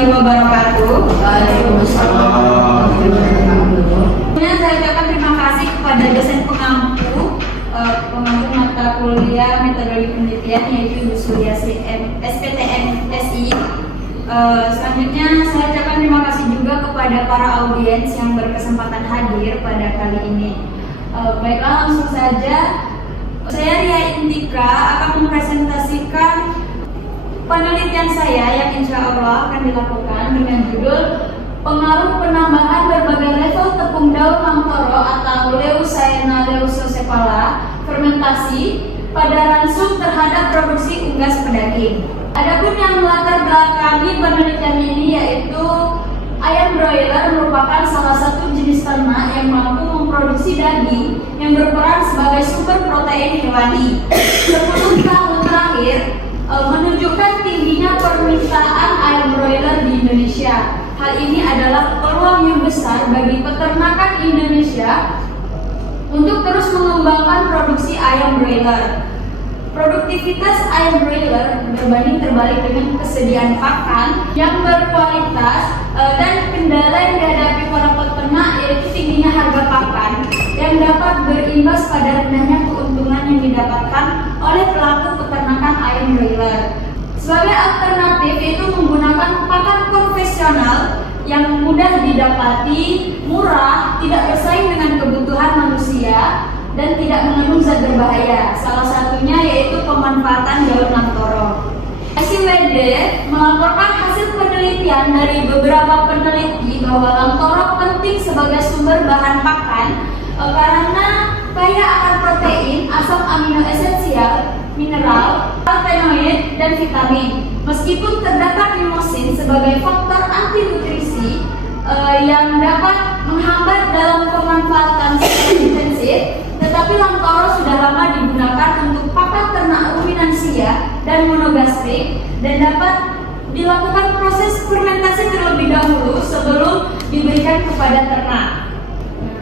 warahmatullahi wabarakatuh. Waalaikumsalam. Kemudian saya ucapkan terima kasih kepada dosen pengampu mata kuliah metodologi penelitian yaitu Ibu Suryasi SPTN SI. Selanjutnya saya ucapkan terima kasih juga kepada para audiens yang berkesempatan hadir pada kali ini. Baiklah, langsung saja saya Ria Intika akan mempresentasikan penelitian saya yang insya Allah akan dilakukan dengan judul pengaruh penambahan berbagai level tepung daun lamtoro atau Leucaena leucocephala fermentasi pada ransum terhadap produksi unggas pedaging. Adapun yang melatar belakangi penelitian ini yaitu ayam broiler merupakan salah satu jenis ternak yang mampu memproduksi daging yang berperan sebagai sumber protein hewani. 10 tahun terakhir menunjukkan tingginya permintaan ayam broiler di Indonesia. Hal ini adalah peluang yang besar bagi peternakan Indonesia untuk terus mengembangkan produksi ayam broiler. Produktivitas ayam broiler berbanding terbalik dengan kesediaan pakan yang berkualitas dan kendala yang dihadapi para peternak yaitu tingginya harga pakan yang dapat berimbas pada rendahnya keuntungan yang didapatkan oleh pelaku peternakan ayam broiler. Sebagai alternatif yaitu menggunakan pakan konvensional yang mudah didapati, murah, tidak bersaing dengan kebutuhan manusia dan tidak mengandung zat berbahaya. Salah satunya yaitu pemanfaatan daun lamtoro. SIWD melaporkan hasil penelitian dari beberapa peneliti bahwa lamtoro penting sebagai sumber bahan pakan karena kaya akan protein, asam amino esensial, mineral, karotenoid, dan vitamin. Meskipun terdapat limosin sebagai faktor anti nutrisi yang dapat menghambat dalam pemanfaatan secara intensif, tetapi lamtoro sudah lama digunakan untuk pakan ternak ruminansia dan monogastrik dan dapat dilakukan proses fermentasi terlebih dahulu sebelum diberikan kepada ternak.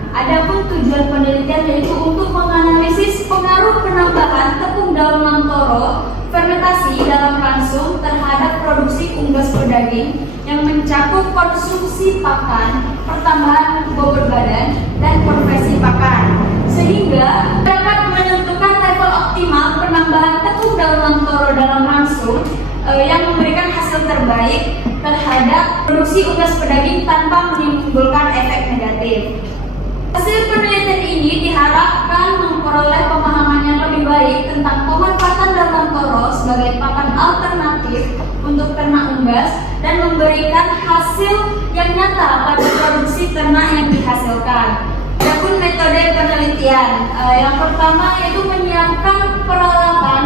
Adapun tujuan penelitian yaitu untuk menganalisis pengaruh penambahan tepung daun lamtoro fermentasi dalam ransum terhadap produksi unggas pedaging yang mencakup konsumsi pakan, pertambahan bobot badan, dan konversi pakan, sehingga dapat menentukan level optimal penambahan tepung daun lamtoro dalam ransum yang memberikan hasil terbaik terhadap produksi unggas pedaging tanpa menimbulkan efek negatif. Hasil penelitian ini diharapkan memperoleh pemahaman yang lebih baik tentang pemanfaatan daun lamtoro sebagai pakan alternatif untuk ternak unggas dan memberikan hasil yang nyata pada produksi ternak yang dihasilkan. Adapun metode penelitian, yang pertama yaitu menyiapkan peralatan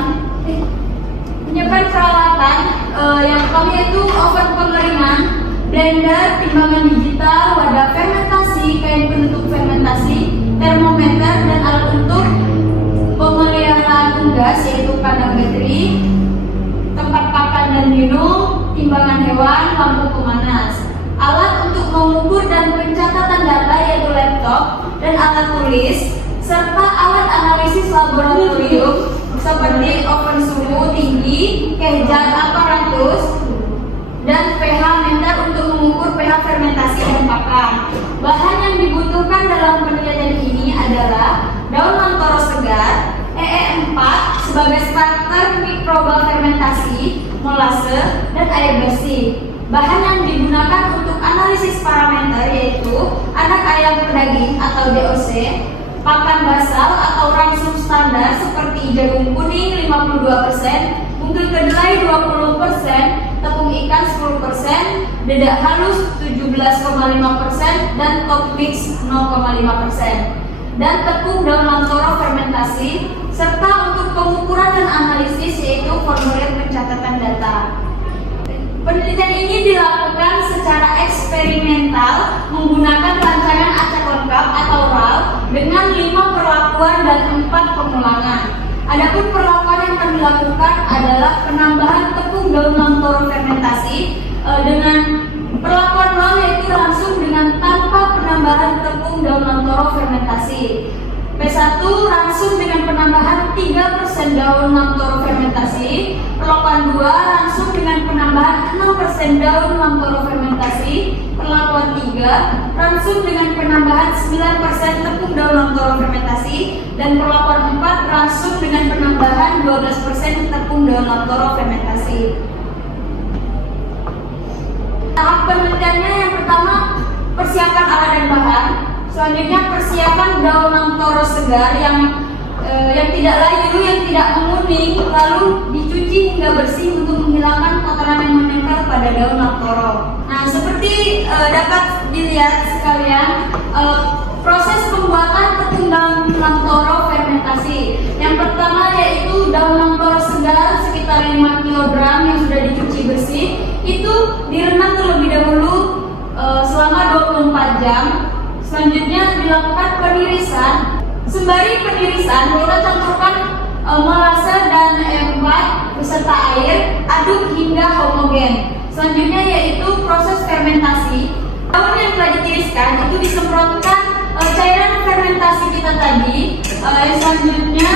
yang pertama yaitu oven pengeringan, blender, timbangan digital, wadah fermentasi, kain penutup fermentasi, termometer, dan alat untuk pemeliharaan unggas yaitu kandang bateri, tempat pakan dan minum, timbangan hewan, lampu pemanas, alat untuk mengukur dan pencatatan data yaitu laptop dan alat tulis, serta alat analisis laboratorium seperti oven suhu tinggi, kejar aparatus, dan pH meter untuk mengukur pH fermentasi dan pakan. Bahan yang dibutuhkan dalam penelitian ini adalah daun lamtoro segar, EE4 sebagai starter mikroba fermentasi, molase, dan air bersih. Bahan yang digunakan untuk analisis parameter yaitu anak ayam pedaging atau DOC, pakan basal atau ransum standar seperti jagung kuning 52%, buntil kedelai 20%, tepung ikan 10%, dedak halus 17,5%, dan top mix 0,5%, dan tepung daun lamtoro fermentasi, serta untuk pengukuran dan analisis yaitu formulir pencatatan data. Penelitian ini dilakukan secara eksperimental menggunakan rancangan acak lengkap atau RAL dengan 5 perlakuan dan 4 pemulangan. Adapun perlakuan yang akan dilakukan adalah penambahan tepung daun lamtoro fermentasi dengan perlakuan 0 yaitu langsung dengan tanpa penambahan tepung daun lamtoro fermentasi. P1 langsung dengan penambahan 3% daun lamtoro fermentasi. Perlakuan 2 langsung dengan penambahan 6% daun lamtoro fermentasi. Dan perlakuan 4 berlangsung dengan penambahan 12% tepung daun laktoro fermentasi. Tahap penelitiannya yang pertama persiapan alat dan bahan. Selanjutnya persiapan daun laktoro segar yang tidak layu, yang tidak menguning, lalu dicuci hingga bersih untuk menghilangkan kotoran yang menempel pada daun laktoro. Nah, seperti dapat dilihat sekalian, proses pembuatan tepung daun laktoro fermentasi. Yang pertama yaitu daun laktoro segar sekitar 5 kg yang sudah dicuci bersih, itu direndam terlebih dahulu selama 24 jam. Selanjutnya dilakukan penirisan. Sembari penirisan, kita campurkan melasa dan empat beserta air, aduk hingga homogen. Selanjutnya yaitu proses fermentasi. Daun yang telah ditiriskan itu disemprotkan cairan fermentasi kita tadi. Selanjutnya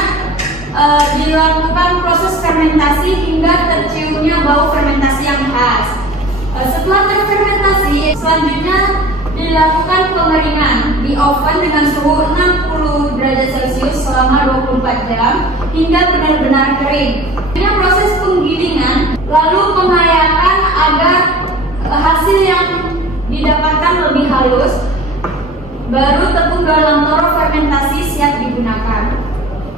dilakukan proses fermentasi hingga terciumnya bau fermentasi yang khas. Setelah terfermentasi, selanjutnya dilakukan pengeringan di oven dengan suhu 60 derajat Celcius selama 24 jam hingga benar-benar kering. Ini proses penggilingan, lalu pengayakan agar hasil yang didapatkan lebih halus, baru tepung daun laktoro fermentasi siap digunakan.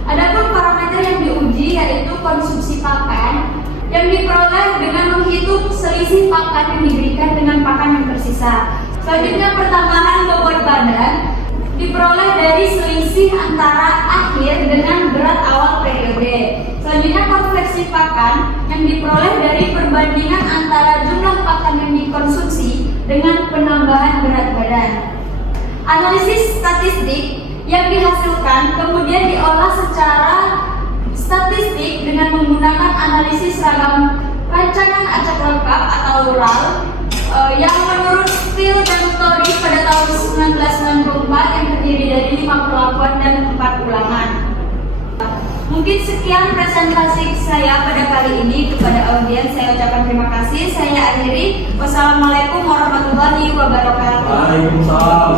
Adapun parameter yang diuji yaitu konsumsi pakan yang diperoleh dengan menghitung selisih pakan yang diberikan dengan pakan yang tersisa. Selanjutnya pertambahan bobot badan diperoleh dari selisih antara akhir dengan berat awal periode. Selanjutnya konversi pakan yang diperoleh dari perbandingan antara jumlah pakan yang dikonsumsi dengan penambahan berat badan. Analisis statistik yang dihasilkan kemudian diolah secara statistik dengan menggunakan analisis ragam rancangan acak lengkap atau RAL yang menurut Steele dan Tori pada tahun 1994 yang terdiri dari 5 perlakuan dan 4 ulangan. Mungkin sekian presentasi saya pada kali ini. Kepada audiens saya ucapkan terima kasih. Saya akhiri. Wassalamualaikum warahmatullahi wabarakatuh. Waalaikumsalam.